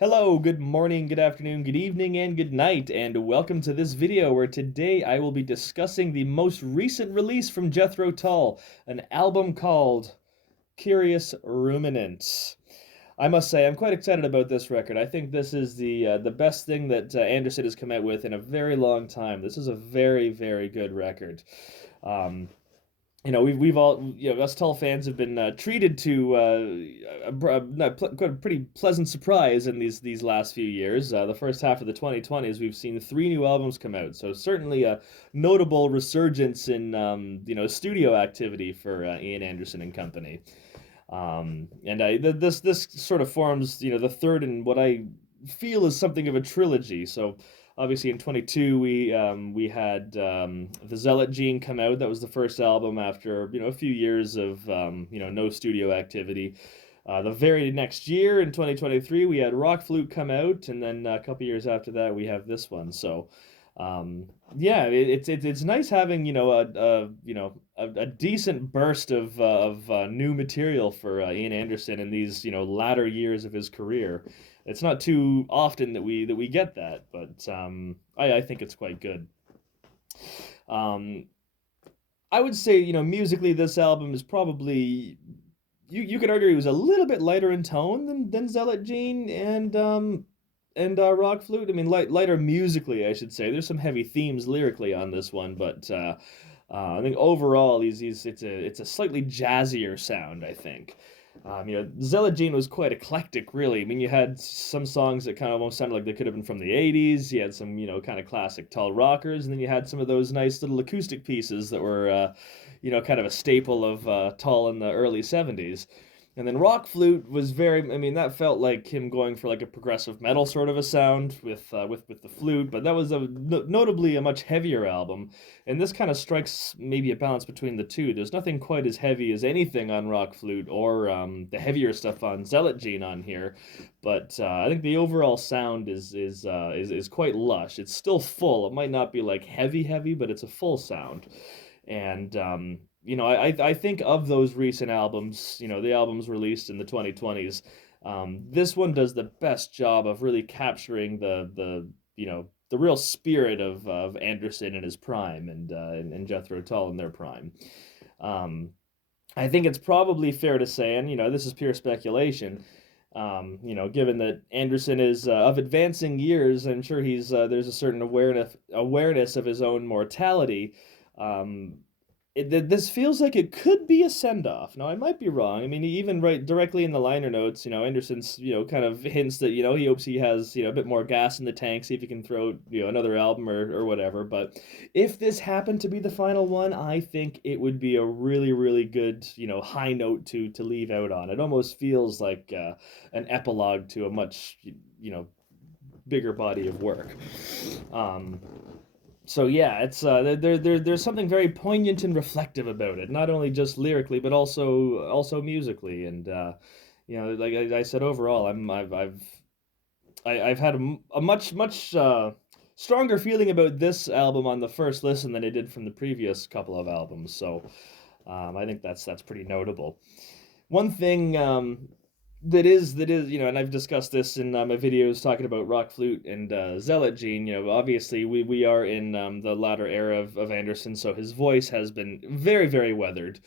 Hello, good morning, good afternoon, good evening, and good night, and welcome to this video where today I will be discussing the most recent release from Jethro Tull, an album called Curious Ruminant. I must say, I'm quite excited about this record. I think this is the best thing that Anderson has come out with in a very long time. This is a very, very good record. Um, we've all us Tull fans have been treated to quite a pretty pleasant surprise in these last few years. The first half of the 2020s, we've seen three new albums come out, so certainly a notable resurgence in studio activity for Ian Anderson and company. This sort of forms the third in what I feel is something of a trilogy. So obviously in 22 we had the Zealot Gene come out. That was the first album after a few years of no studio activity. The very next year in 2023 we had Rock Flute come out, and then a couple years after that we have this one. So um, yeah, it's nice having a decent burst of new material for Ian Anderson in these latter years of his career. It's not too often that we get that, but I think it's quite good. Um, I would say musically this album is probably you could argue he was a little bit lighter in tone than Zealot Gene and Rock Flute. I mean, lighter musically, I should say. There's some heavy themes lyrically on this one, but I think overall, it's a slightly jazzier sound. I think. Zealot Gene was quite eclectic, really. I mean, you had some songs that kind of almost sounded like they could have been from the '80s. You had some, kind of classic Tull rockers, and then you had some of those nice little acoustic pieces that were, kind of a staple of Tull in the early '70s. And then Rock Flute was I mean, that felt like him going for like a progressive metal sort of a sound with the flute, but that was notably a much heavier album. And this kind of strikes maybe a balance between the two. There's nothing quite as heavy as anything on Rock Flute or the heavier stuff on Zealot Gene on here, but I think the overall sound is quite lush. It's still full. It might not be like heavy heavy, but it's a full sound. And I think of those recent albums, the albums released in the 2020s, this one does the best job of really capturing the real spirit of Anderson in his prime and Jethro Tull in their prime. Um, I think it's probably fair to say, and this is pure speculation. Given that Anderson is of advancing years, I'm sure he's there's a certain awareness of his own mortality. Um, this feels like it could be a send off. Now, I might be wrong. I mean, even right directly in the liner notes, Anderson's, kind of hints that, he hopes he has, a bit more gas in the tank, see if he can throw, another album or whatever. But if this happened to be the final one, I think it would be a really, really good, high note to leave out on. It almost feels like an epilogue to a much, bigger body of work. Um, so yeah, it's there's something very poignant and reflective about it, not only just lyrically but also musically. And like I said, overall, I've had a much stronger feeling about this album on the first listen than I did from the previous couple of albums. So I think that's pretty notable. One thing that is, and I've discussed this in my videos talking about Rock Flute and Zealot Gene. Obviously we are in the latter era of Anderson, so his voice has been very, very weathered.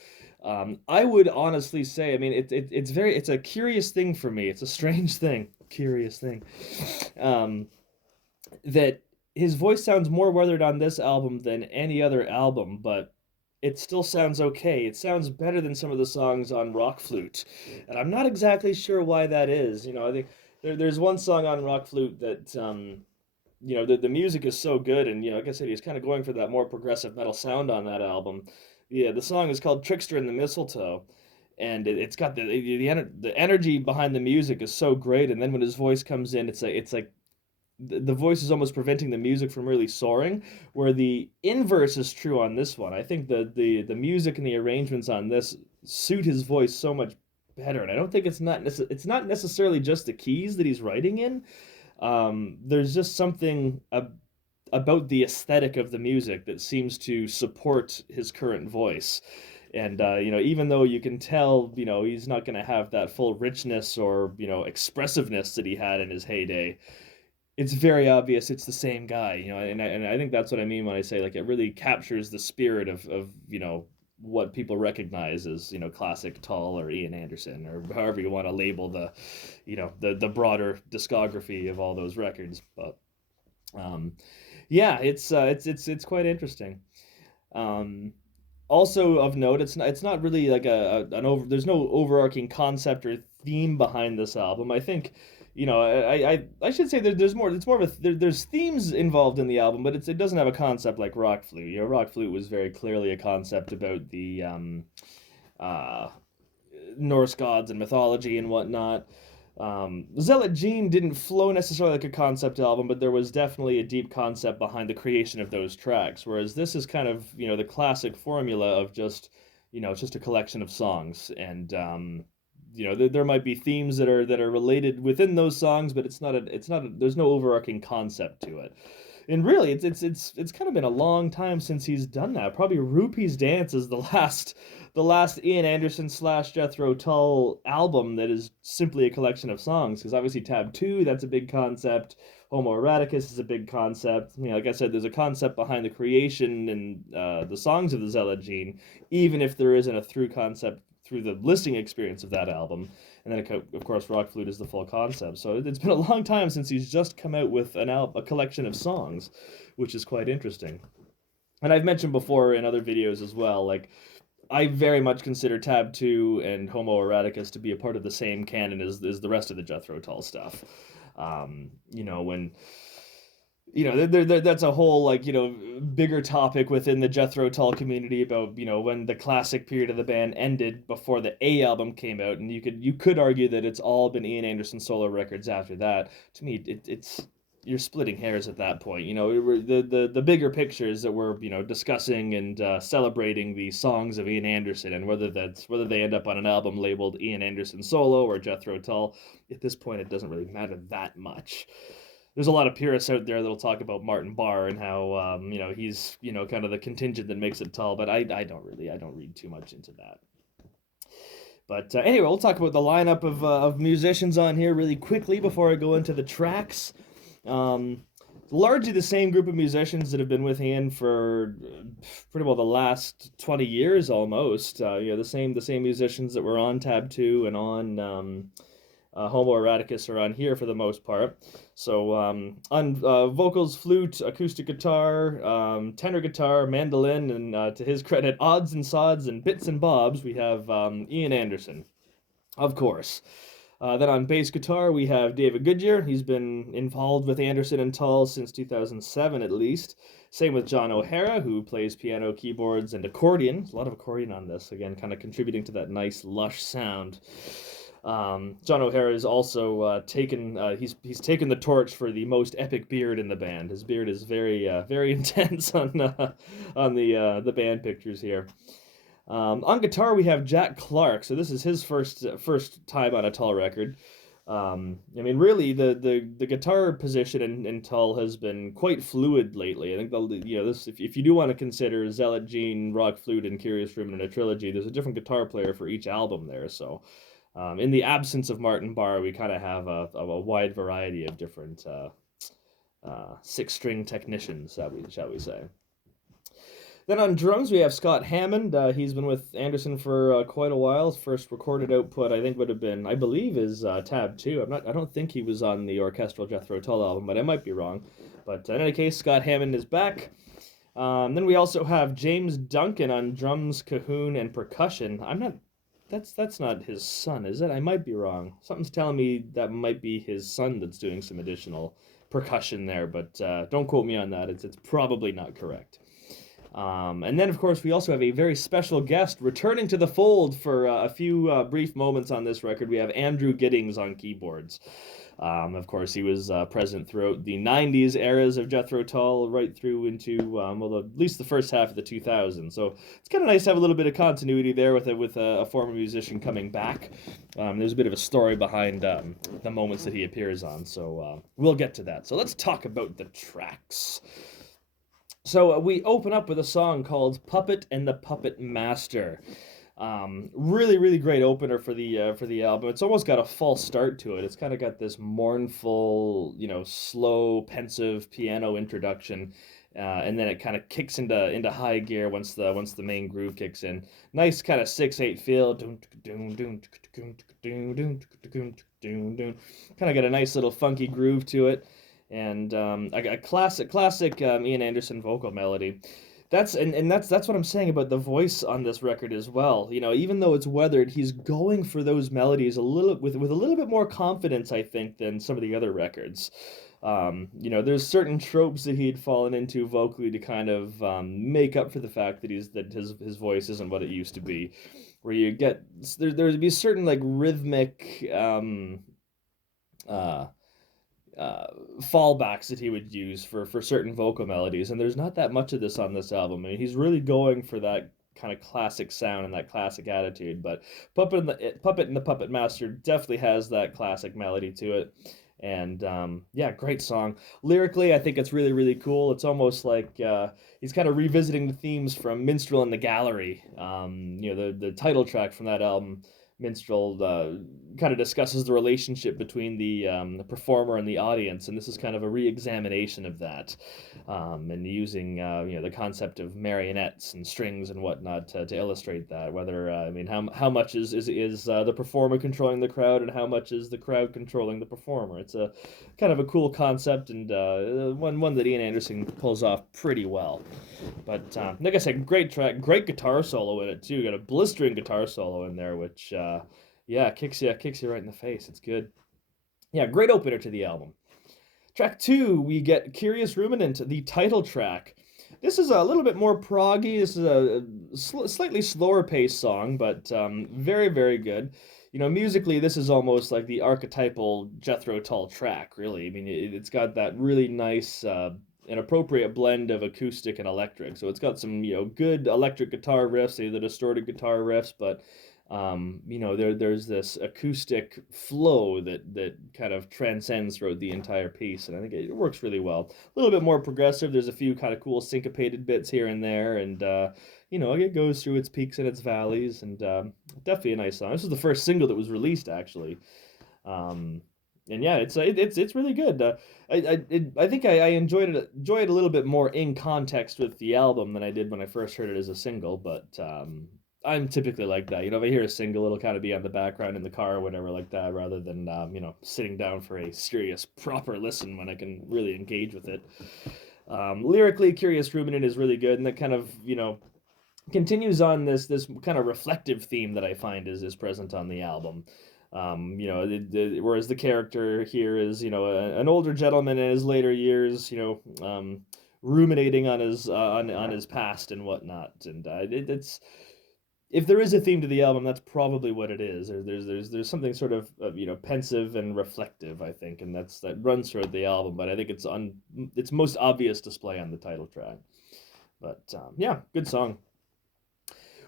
I would honestly say, I mean, it's a curious thing for me. It's a strange thing, curious thing, um, that his voice sounds more weathered on this album than any other album, but it still sounds okay. It sounds better than some of the songs on Rock Flute, and I'm not exactly sure why that is. I think there's one song on Rock Flute that the music is so good, and like I said, he's kind of going for that more progressive metal sound on that album. Yeah, the song is called "Trickster in the Mistletoe," and it's got the energy behind the music is so great, and then when his voice comes in, it's like the voice is almost preventing the music from really soaring, where the inverse is true on this one. I think the music and the arrangements on this suit his voice so much better, and I don't think it's not necessarily just the keys that he's writing in. There's just something about the aesthetic of the music that seems to support his current voice. And even though you can tell, he's not going to have that full richness or expressiveness that he had in his heyday, it's very obvious it's the same guy, and I think that's what I mean when I say like it really captures the spirit of what people recognize as classic Tull or Ian Anderson or however you want to label the broader discography of all those records. But um, yeah, it's quite interesting. Um, Also of note, it's not really like an over. There's no overarching concept or theme behind this album. I think, I should say there's more. It's more of there's themes involved in the album, but it doesn't have a concept like Rock Flute. Rock Flute was very clearly a concept about the uh, Norse gods and mythology and whatnot. Zealot Gene didn't flow necessarily like a concept album, but there was definitely a deep concept behind the creation of those tracks. Whereas this is kind of, the classic formula of just, it's just a collection of songs. And, there might be themes that are related within those songs, but there's no overarching concept to it. And really, it's kind of been a long time since he's done that. Probably Rupee's Dance is the last Ian Anderson slash Jethro Tull album that is simply a collection of songs. Because obviously Tab 2, that's a big concept. Homo eroticus is a big concept. Like I said, there's a concept behind the creation and the songs of the Zealot Gene, even if there isn't a through concept through the listening experience of that album. And then, of course, Rock Flute is the full concept. So it's been a long time since he's just come out with a collection of songs, which is quite interesting. And I've mentioned before in other videos as well, like, I very much consider Tab 2 and Homo eroticus to be a part of the same canon as the rest of the Jethro Tull stuff. When that's a whole bigger topic within the Jethro Tull community about when the classic period of the band ended before the A album came out, and you could argue that it's all been Ian Anderson solo records after that. To me, it's you're splitting hairs at that point. The bigger pictures that we're discussing and celebrating the songs of Ian Anderson, and whether they end up on an album labeled Ian Anderson solo or Jethro Tull, at this point it doesn't really matter that much. There's a lot of purists out there that'll talk about Martin Barr and how he's kind of the contingent that makes it Tull, but I don't read too much into that. But anyway, we'll talk about the lineup of musicians on here really quickly before I go into the tracks. Largely the same group of musicians that have been with Ian for pretty well the last 20 years almost. The same musicians that were on Tab 2 and on Homo eroticus are on here for the most part. So on vocals, flute, acoustic guitar, tenor guitar, mandolin, and to his credit, odds and sods and bits and bobs, we have Ian Anderson, of course. Then on bass guitar, we have David Goodyear. He's been involved with Anderson and Tull since 2007 at least. Same with John O'Hara, who plays piano, keyboards, and accordion. There's a lot of accordion on this, again, kind of contributing to that nice, lush sound. John O'Hara is also taken the torch for the most epic beard in the band. His beard is very very intense on the band pictures here. On guitar we have Jack Clark. So this is his first time on a Tull record. Really the guitar position in Tull has been quite fluid lately. I think this if you do want to consider Zealot Gene, Rock Flute, and Curious Ruminant a trilogy, there's a different guitar player for each album there. So in the absence of Martin Barr, we kind of have a wide variety of different six-string technicians, shall we say. Then on drums, we have Scott Hammond. He's been with Anderson for quite a while. His first recorded output, I think, would have been, I believe, is Tab 2. I don't think he was on the orchestral Jethro Tull album, but I might be wrong. But in any case, Scott Hammond is back. Then we also have James Duncan on drums, cajon, and percussion. That's not his son, is it? I might be wrong. Something's telling me that might be his son that's doing some additional percussion there, but don't quote me on that. It's probably not correct. And then, of course, we also have a very special guest returning to the fold for a few brief moments on this record. We have Andrew Giddings on keyboards. Of course, he was present throughout the 90s eras of Jethro Tull, right through into, at least the first half of the 2000s. So it's kind of nice to have a little bit of continuity there with a former musician coming back. There's a bit of a story behind the moments that he appears on, so we'll get to that. So let's talk about the tracks. So we open up with a song called "Puppet and the Puppet Master." Really, really great opener for the album. It's almost got a false start to it. It's kind of got this mournful, slow, pensive piano introduction, and then it kind of kicks into high gear once the main groove kicks in. Nice kind of 6/8 feel. Kind of got a nice little funky groove to it, and a classic Ian Anderson vocal melody. That's what I'm saying about the voice on this record as well. Even though it's weathered, he's going for those melodies a little with a little bit more confidence, I think, than some of the other records. There's certain tropes that he'd fallen into vocally to kind of make up for the fact that his voice isn't what it used to be. Where you get there'd be certain like rhythmic uh, uh, fallbacks that he would use for certain vocal melodies, and there's not that much of this on this album. I mean, he's really going for that kind of classic sound and that classic attitude. But Puppet and the Puppet Master definitely has that classic melody to it. And yeah, great song. Lyrically, I think it's really, really cool. It's almost like he's kind of revisiting the themes from Minstrel in the Gallery. The title track from that album, Minstrel, kind of discusses the relationship between the performer and the audience, and this is kind of a re-examination of that, and using the concept of marionettes and strings and whatnot to illustrate that. Whether I mean, how much is the performer controlling the crowd, and how much is the crowd controlling the performer? It's a kind of a cool concept, and one that Ian Anderson pulls off pretty well. But like I said, great track, great guitar solo in it too. Got a blistering guitar solo in there, which yeah, kicks you right in the face. It's good. Yeah, great opener to the album. Track two, we get Curious Ruminant, the title track. This is a little bit more proggy. This is a slightly slower paced song, but very, very good. Musically, this is almost like the archetypal Jethro Tull track, really. I mean, it's got that really nice, an appropriate blend of acoustic and electric. So it's got some, good electric guitar riffs, the distorted guitar riffs, but there's this acoustic flow that kind of transcends throughout the entire piece, and I think it works really well. A little bit more progressive. There's a few kind of cool syncopated bits here and there, and it goes through its peaks and its valleys, and definitely a nice song. This was the first single that was released, actually. Um, and yeah, it's really good. I think I enjoy it a little bit more in context with the album than I did when I first heard it as a single, but I'm typically like that. If I hear a single, it'll kind of be on the background in the car or whatever like that, rather than sitting down for a serious, proper listen when I can really engage with it. Lyrically, Curious Ruminant is really good, and that kind of continues on this kind of reflective theme that I find is present on the album. Whereas the character here is an older gentleman in his later years, ruminating on his on his past and whatnot, and it's if there is a theme to the album, that's probably what it is. There's something sort of pensive and reflective, I think, and that runs throughout the album. But I think it's on its most obvious display on the title track. But yeah, good song.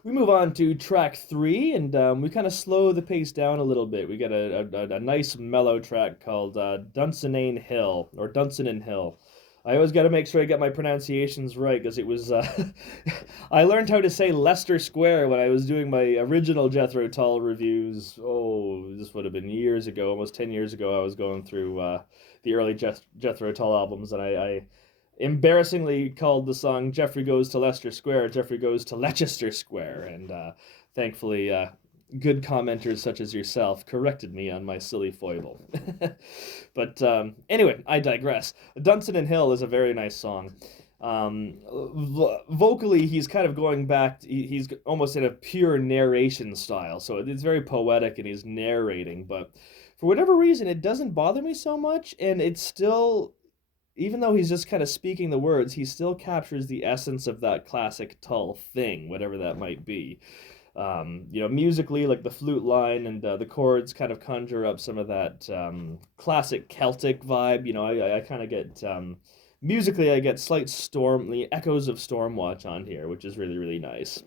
We move on to track three, and we kind of slow the pace down a little bit. We get a nice mellow track called Dunsinane Hill, or Dunsinane Hill. I always got to make sure I get my pronunciations right because it was. I learned how to say Leicester Square when I was doing my original Jethro Tull reviews. Oh, this would have been years ago, almost 10 years ago. I was going through the early Jethro Tull albums, and I embarrassingly called the song Jeffrey Goes to Leicester Square, Jeffrey Goes to Leicester Square. And thankfully, good commenters such as yourself corrected me on my silly foible. But anyway, I digress. Dunstan Hill is a very nice song. Vocally, he's kind of going back, he's almost in a pure narration style. So it's very poetic and he's narrating, but for whatever reason, it doesn't bother me so much. And it's still, even though he's just kind of speaking the words, he still captures the essence of that classic Tull thing, whatever that might be. Musically, like the flute line and the chords kind of conjure up some of that classic Celtic vibe. I kind of get musically, I get slight storm, the echoes of Stormwatch on here, which is really, really nice.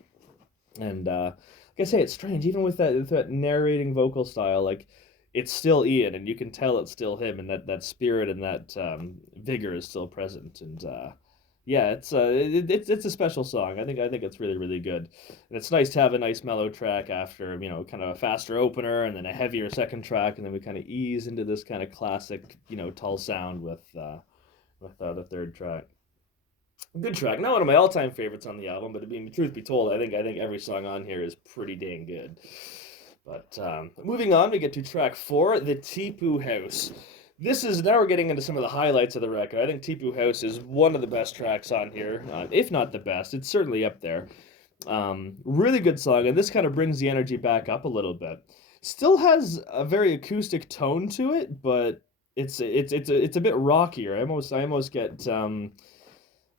And like I say, it's strange, even with that narrating vocal style, like it's still Ian, and you can tell it's still him, and that spirit and that vigor is still present. And Yeah, it's a special song. I think it's really really good, and it's nice to have a nice mellow track after kind of a faster opener and then a heavier second track, and then we kind of ease into this kind of classic Tull sound with the third track. Good track. Not one of my all-time favorites on the album, but to be truth be told, I think every song on here is pretty dang good. But moving on, we get to track four, the Tipu House. This is now we're getting into some of the highlights of the record. I think Tipu House is one of the best tracks on here, if not the best. It's certainly up there. Really good song, and this kind of brings the energy back up a little bit. Still has a very acoustic tone to it, but it's a bit rockier. I almost get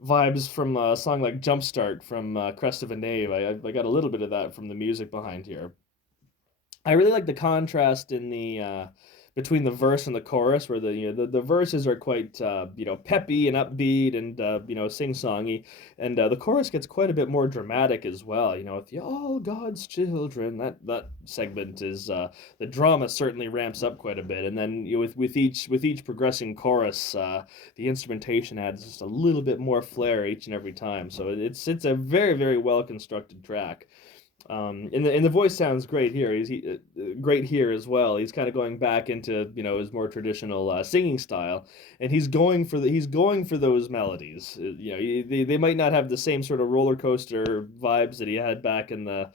vibes from a song like Jumpstart from Crest of a Knave. I got a little bit of that from the music behind here. I really like the contrast in the between the verse and the chorus, where the verses are quite peppy and upbeat and sing-songy, and the chorus gets quite a bit more dramatic as well. With the all God's children, that segment is the drama certainly ramps up quite a bit, and then with each progressing chorus, the instrumentation adds just a little bit more flair each and every time. So it's a very very well constructed track. And the voice sounds great here. Great here as well. He's kind of going back into his more traditional singing style, and he's going for those melodies. They might not have the same sort of roller coaster vibes that he had back in the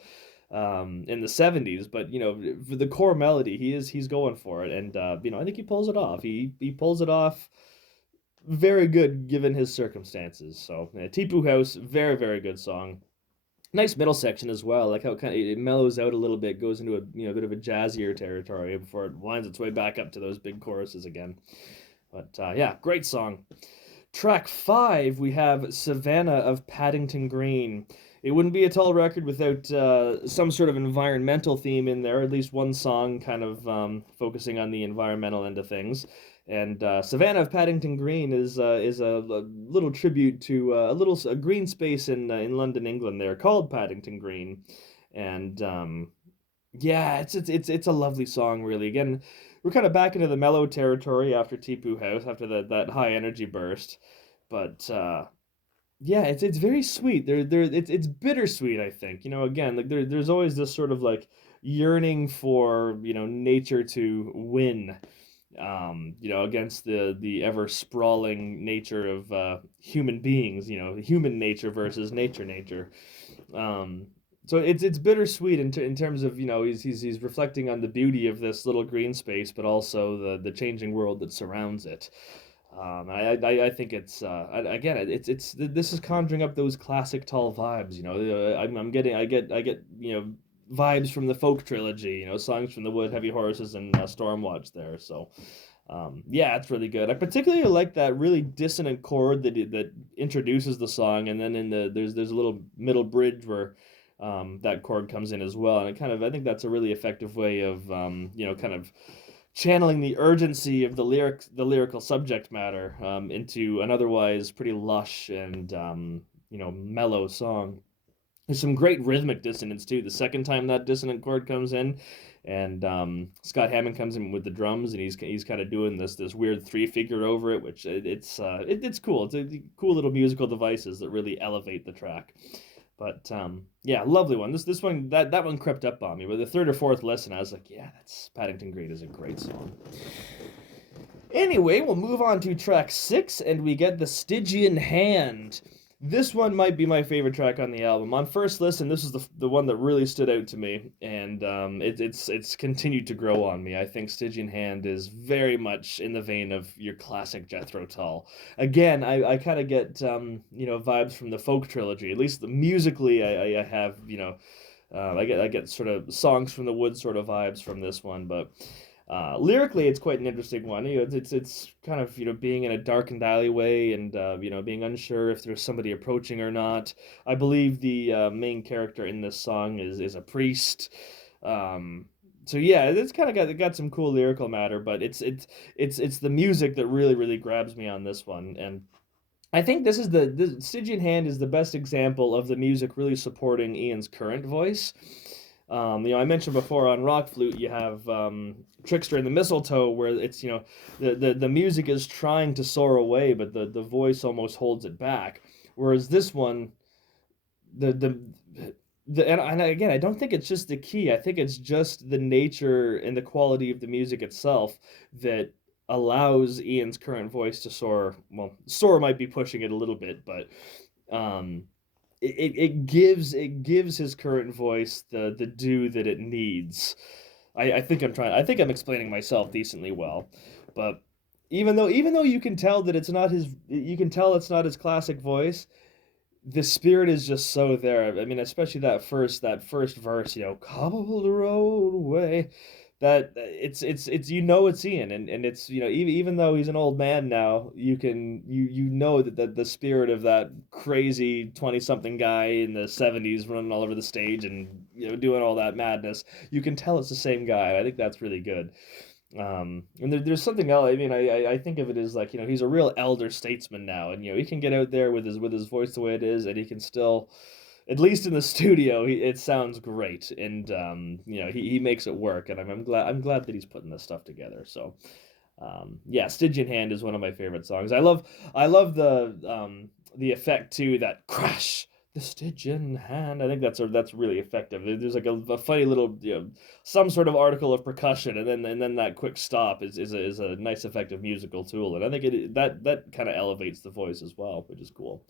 70s, but for the core melody, he's going for it, and I think he pulls it off. He pulls it off very good given his circumstances. So Tipu House, very very good song. Nice middle section as well. Like how it mellows out a little bit, goes into a bit of a jazzier territory before it winds its way back up to those big choruses again. But yeah, great song. Track five, we have Savannah of Paddington Green. It wouldn't be a Tull record without some sort of environmental theme in there, at least one song kind of focusing on the environmental end of things. And Savannah of Paddington Green is a little tribute to a green space in London, England. There called Paddington Green, and yeah, it's a lovely song, really. Again, we're kind of back into the mellow territory after Tipu House, after that high energy burst, but yeah, it's very sweet. It's bittersweet, I think. Again, like there's always this sort of like yearning for nature to win, against the ever sprawling nature of human beings. Human nature versus nature. Um, so it's bittersweet in terms of he's reflecting on the beauty of this little green space, but also the changing world that surrounds it. I think again it's this is conjuring up those classic Tull vibes. I get vibes from the folk trilogy. Songs from the Wood, Heavy Horses, and Stormwatch there. So yeah, it's really good. I particularly like that really dissonant chord that introduces the song, and then there's a little middle bridge where that chord comes in as well, and I think that's a really effective way of kind of channeling the urgency of the lyrical subject matter into an otherwise pretty lush and mellow song. There's some great rhythmic dissonance too. The second time that dissonant chord comes in, and Scott Hammond comes in with the drums, and he's kind of doing this weird three figure over it, which it's cool. It's a cool little musical devices that really elevate the track. But yeah, lovely one. This one that one crept up on me. With the third or fourth listen, I was like, yeah, that's Paddington Green is a great song. Anyway, we'll move on to track six, and we get the Stygian Hand. This one might be my favorite track on the album. On first listen, this is the one that really stood out to me, and it's continued to grow on me. I think Stygian Hand is very much in the vein of your classic Jethro Tull. Again, I kind of get vibes from the folk trilogy. At least musically, I have I get sort of songs from the wood sort of vibes from this one, but lyrically, it's quite an interesting one. It's kind of being in a darkened alleyway and being unsure if there's somebody approaching or not. I believe the main character in this song is a priest. So yeah, it's kind of got some cool lyrical matter, but it's the music that really really grabs me on this one, and I think this is the Stygian Hand is the best example of the music really supporting Ian's current voice. I mentioned before on Rock Flute you have Trickster and the Mistletoe, where it's the music is trying to soar away, but the voice almost holds it back. Whereas this one, the the and again, I don't think it's just the key. I think it's just the nature and the quality of the music itself that allows Ian's current voice to soar. Well, soar might be pushing it a little bit, but um, it gives his current voice the due that it needs. I think I'm explaining myself decently well, but even though you can tell that it's not his, you can tell it's not his classic voice, the spirit is just so there. I mean, especially that first verse, cobble the road away. That it's it's Ian, and it's even though he's an old man now, you know that the spirit of that crazy 20 something guy in the 70s running all over the stage and doing all that madness. You can tell it's the same guy. And I think that's really good. And there's something else. I mean, I think of it as like, he's a real elder statesman now, and he can get out there with his voice the way it is, and he can still, at least in the studio, it sounds great, and he makes it work, and I'm glad that he's putting this stuff together. So, yeah, Stygian Hand is one of my favorite songs. I love the effect too, that crash. The Stygian Hand. I think that's really effective. There's like a funny little, some sort of article of percussion, and then that quick stop is a nice effective musical tool, and I think that kind of elevates the voice as well, which is cool.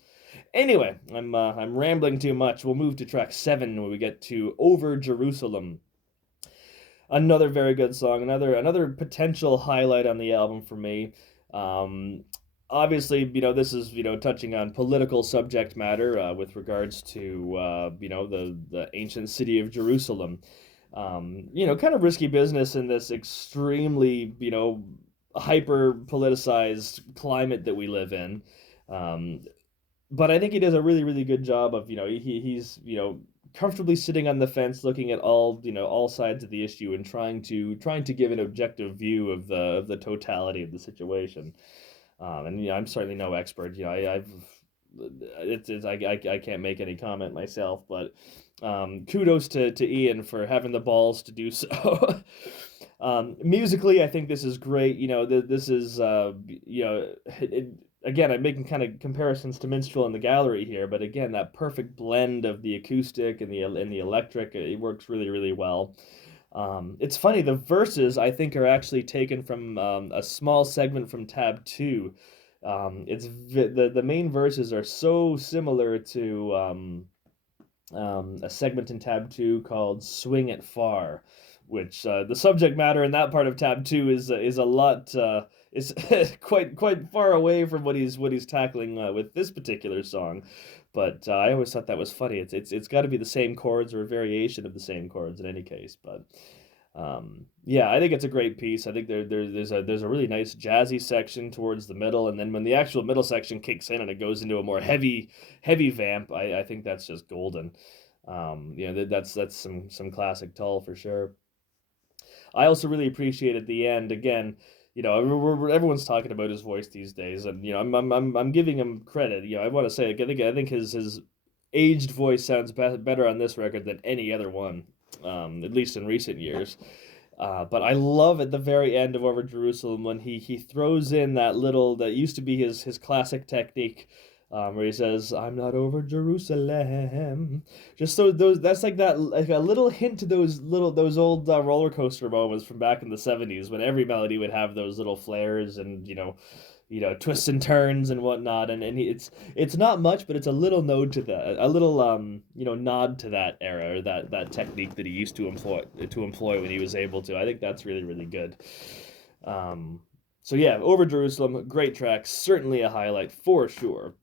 Anyway, I'm rambling too much. We'll move to track 7 when we get to Over Jerusalem. Another very good song, another potential highlight on the album for me. Um, Obviously, this is touching on political subject matter with regards to the ancient city of Jerusalem. Kind of risky business in this extremely hyper politicized climate that we live in. Um, but I think he does a really, really good job of, he's, comfortably sitting on the fence, looking at all sides of the issue, and trying to give an objective view of the totality of the situation. And I'm certainly no expert. I can't make any comment myself, but kudos to Ian for having the balls to do so. Musically, I think this is great. This is again, I'm making kind of comparisons to Minstrel in the Gallery here, but again, that perfect blend of the acoustic and the electric, it works really, really well. It's funny, the verses I think are actually taken from a small segment from tab 2. The main verses are so similar to a segment in tab 2 called Swing It Far, which the subject matter in that part of tab 2 is a lot is quite far away from what he's tackling with this particular song. But I always thought that was funny. It's got to be the same chords or a variation of the same chords in any case. But yeah, I think it's a great piece. I think there's a really nice jazzy section towards the middle, and then when the actual middle section kicks in and it goes into a more heavy vamp, I think that's just golden. That's some classic Tull for sure. I also really appreciate at the end again. Everyone's talking about his voice these days, and I'm giving him credit. I want to say, like, I think his aged voice sounds better on this record than any other one, at least in recent years. But I love at the very end of Over Jerusalem when he throws in that used to be his classic technique, where he says, "I'm not over Jerusalem." Just so those that's like a little hint to those old roller coaster moments from back in the '70s when every melody would have those little flares and twists and turns and whatnot, and it's not much, but it's a little nod to that, a little nod to that era, or that technique that he used to employ when he was able to. I think that's really, really good. So yeah, Over Jerusalem, great track, certainly a highlight for sure.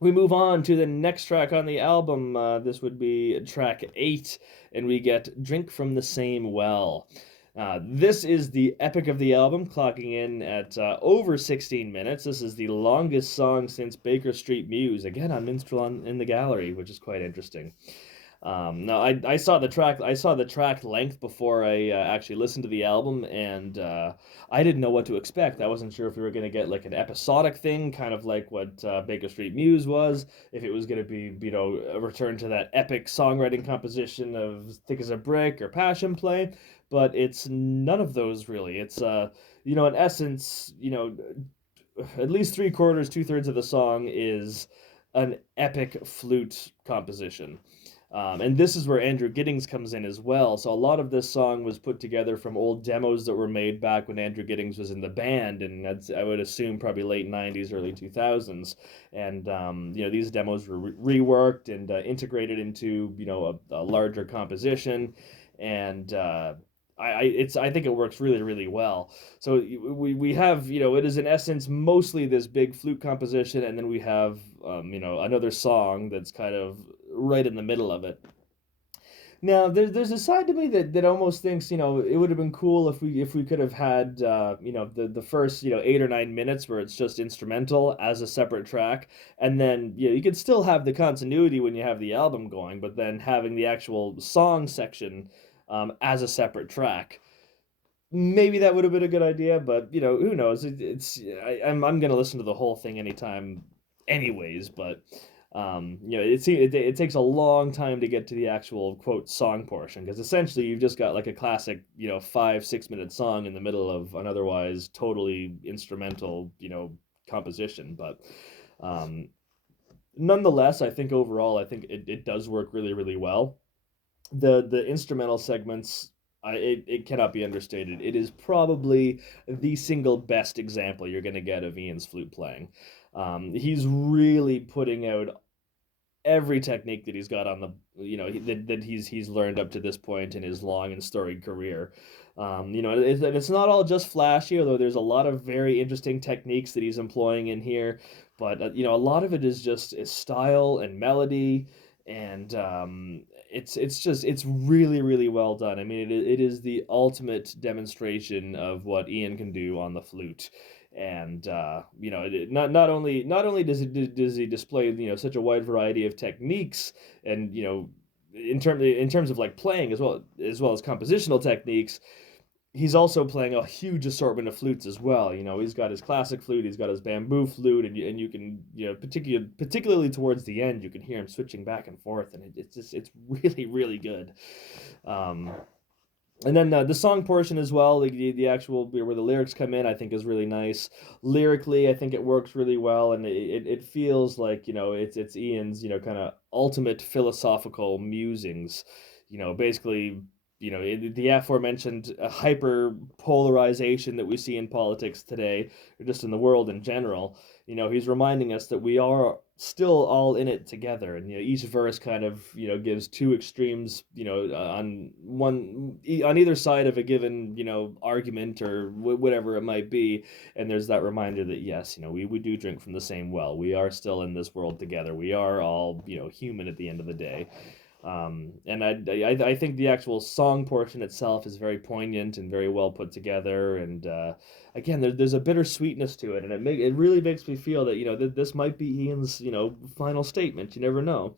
We move on to the next track on the album. This would be track 8, and we get Drink from the Same Well. This is the epic of the album, clocking in at over 16 minutes. This is the longest song since Baker Street Muse, again on Minstrel in the Gallery, which is quite interesting. Now I saw the track length before I actually listened to the album, and I didn't know what to expect. I wasn't sure if we were going to get like an episodic thing, kind of like what Baker Street Muse was, if it was going to be a return to that epic songwriting composition of Thick as a Brick or Passion Play, but it's none of those really. It's in essence, at least three quarters, two-thirds of the song is an epic flute composition. And this is where Andrew Giddings comes in as well. So a lot of this song was put together from old demos that were made back when Andrew Giddings was in the band, and I would assume probably late '90s, early 2000s. And these demos were reworked and integrated into a larger composition, and I think it works really really well. So we have it is in essence mostly this big flute composition, and then we have another song that's kind of right in the middle of it. Now there's a side to me that almost thinks it would have been cool if we could have had the first 8 or 9 minutes where it's just instrumental as a separate track, and then you could still have the continuity when you have the album going, but then having the actual song section as a separate track. Maybe that would have been a good idea, but who knows? I'm gonna listen to the whole thing anytime, anyways. But it takes a long time to get to the actual quote song portion, because essentially you've just got like a classic 5 6 minute song in the middle of an otherwise totally instrumental composition. But um, nonetheless, I think overall, I think it does work really really well. The instrumental segments, it cannot be understated. It is probably the single best example you're going to get of Ian's flute playing. He's really putting out every technique that he's got on the that he's learned up to this point in his long and storied career. It's not all just flashy, although there's a lot of very interesting techniques that he's employing in here. But a lot of it is just style and melody, and it's really really well done. I mean, it is the ultimate demonstration of what Ian can do on the flute. And not only does he display such a wide variety of techniques, and in terms of like playing as well as compositional techniques, he's also playing a huge assortment of flutes as well. He's got his classic flute, he's got his bamboo flute, and you can particularly towards the end you can hear him switching back and forth, and it's really really good. um and then the song portion as well, the actual where the lyrics come in, I think is really nice. Lyrically, I think it works really well, and it feels like it's Ian's kind of ultimate philosophical musings. Basically, the aforementioned hyper polarization that we see in politics today, or just in the world in general. He's reminding us that we are still all in it together, and each verse kind of gives two extremes, on either side of a given argument or whatever it might be. And there's that reminder that yes, we do drink from the same well, we are still in this world together, we are all human at the end of the day. And I think the actual song portion itself is very poignant and very well put together. And again, there's a bittersweetness to it, and it really makes me feel that this might be Ian's final statement. You never know.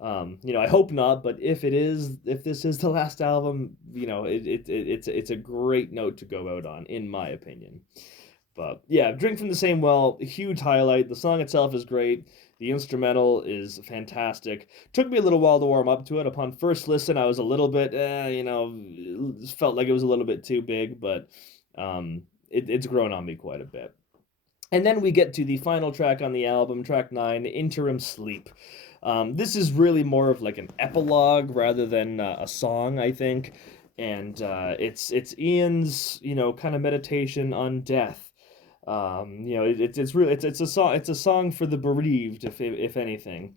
I hope not, but if this is the last album, it's a great note to go out on, in my opinion. But yeah, Drink from the Same Well, huge highlight. The song itself is great. The instrumental is fantastic. Took me a little while to warm up to it. Upon first listen, I was a little bit, felt like it was a little bit too big, but it's grown on me quite a bit. And then we get to the final track on the album, track 9, Interim Sleep. This is really more of like an epilogue rather than a song, I think. And it's Ian's, kind of meditation on death. It's really it's a song for the bereaved, if anything.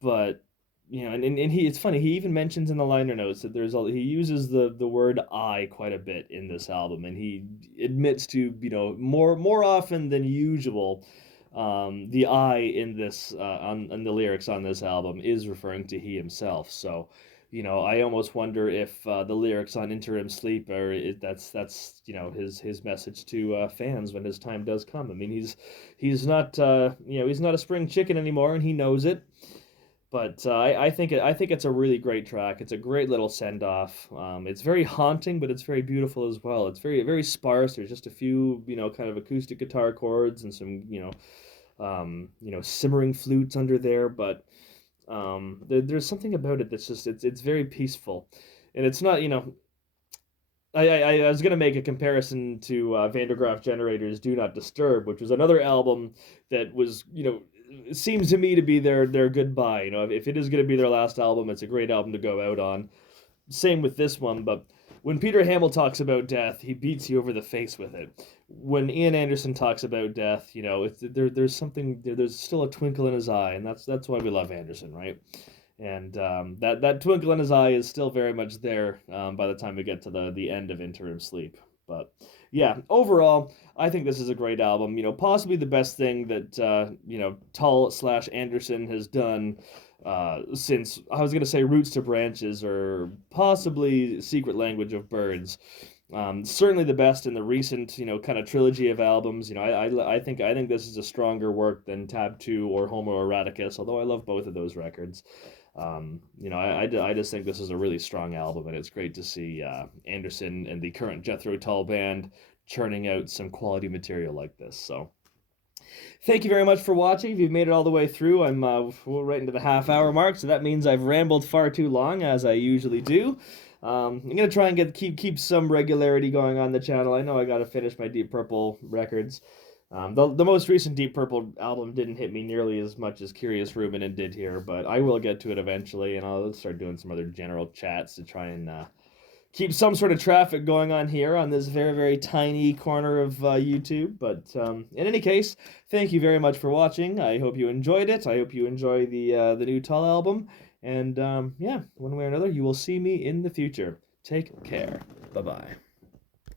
But and he it's funny, he even mentions in the liner notes that he uses the word I quite a bit in this album, and he admits to more often than usual, the I in this on the lyrics on this album is referring to he himself. So I almost wonder if the lyrics on Interim Sleep that's his message to fans when his time does come. I mean, he's not a spring chicken anymore, and he knows it. But I think it's a really great track. It's a great little send off. It's very haunting, but it's very beautiful as well. It's very very sparse. There's just a few kind of acoustic guitar chords and some simmering flutes under there, but there's something about it that's just it's very peaceful, and it's not. I was gonna make a comparison to Van der Graaf Generator's "Do Not Disturb," which was another album that was it seems to me to be their goodbye. You know, if it is going to be their last album, it's a great album to go out on. Same with this one, but when Peter Hamill talks about death, he beats you over the face with it. When Ian Anderson talks about death, you know, there's something there's still a twinkle in his eye, and that's why we love Anderson, right? And that twinkle in his eye is still very much there by the time we get to the end of Interim Sleep. But yeah, overall, I think this is a great album. You know, possibly the best thing that Tull slash Anderson has done since I was gonna say Roots to Branches or possibly Secret Language of Birds. Certainly the best in the recent, kind of trilogy of albums. You know, I think this is a stronger work than Tab 2 or Homo Eroticus, although I love both of those records. I just think this is a really strong album, and it's great to see Anderson and the current Jethro Tull band churning out some quality material like this. So, thank you very much for watching. If you've made it all the way through, we're right into the half-hour mark, so that means I've rambled far too long, as I usually do. I'm gonna try and keep some regularity going on the channel. I know I gotta finish my Deep Purple records. The most recent Deep Purple album didn't hit me nearly as much as Curious Ruminant did here, but I will get to it eventually, and I'll start doing some other general chats to try and keep some sort of traffic going on here on this very, very tiny corner of YouTube. But in any case, thank you very much for watching. I hope you enjoyed it. I hope you enjoy the new Tull album. And yeah, one way or another, you will see me in the future. Take care. Bye-bye.